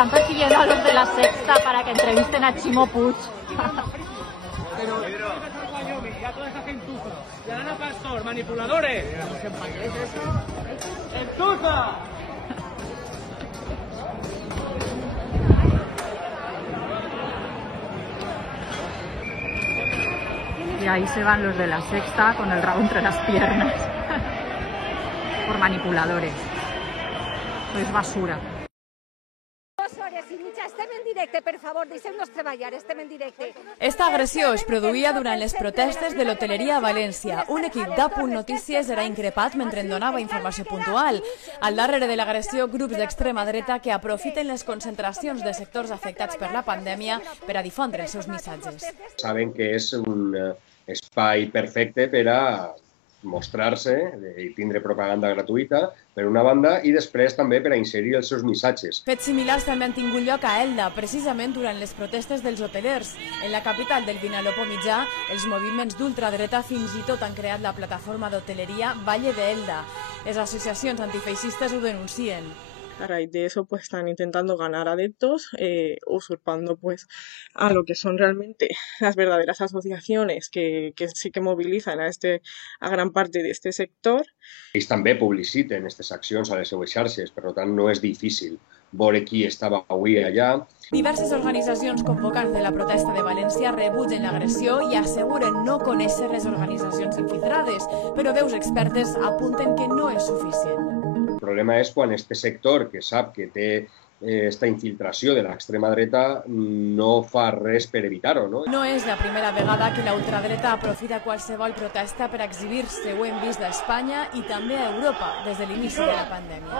están persiguiendo a los de La Sexta para que entrevisten a Chimo Puig. Pero y a toda esa gentuza, y a Ana Pastor, manipuladores. ¡Gentuza! Y ahí se van los de La Sexta con el rabo entre las piernas. Por manipuladores. Es basura. Esta agressió es produïa durant les protestes de l'hoteleria a València. Un equip d'Apunt Notícies era increpat mentre en donava informació puntual. Al darrere de l'agressió, grups d'extrema dreta que aprofiten les concentracions de sectors afectats per la pandèmia per a difondre els seus missatges. Saben que és un espai perfecte per a mostrar-se i tindre propaganda gratuïta, per una banda, i després també per a inserir els seus missatges. Fets similars també han tingut lloc a Elda, precisament durant les protestes dels hotelers. En la capital del Vinalopó mitjà, els moviments d'ultradreta fins i tot han creat la plataforma d'hoteleria Valle de Elda. Les associacions antifeixistes ho denuncien. A raíz de eso, pues están intentando ganar adeptos, usurpando pues a lo que son realmente las verdaderas asociaciones que sí que movilizan a gran parte de este sector. Ells també publiciten aquestes accions a les seues xarxes, per tant no és difícil veure qui estava avui allà. Diverses organitzacions convocants de la protesta de València rebutgen l'agressió i asseguren no conèixer les organitzacions infiltrades, però veus expertes apunten que no és suficient. El problema és quan aquest sector, que sap que té aquesta infiltració de l'extrema dreta, no fa res per evitar-ho, no? No és la primera vegada que la ultradreta aprofita qualsevol protesta per exhibir-se. Ho hem vist a Espanya i també a Europa des de l'inici de la pandèmia.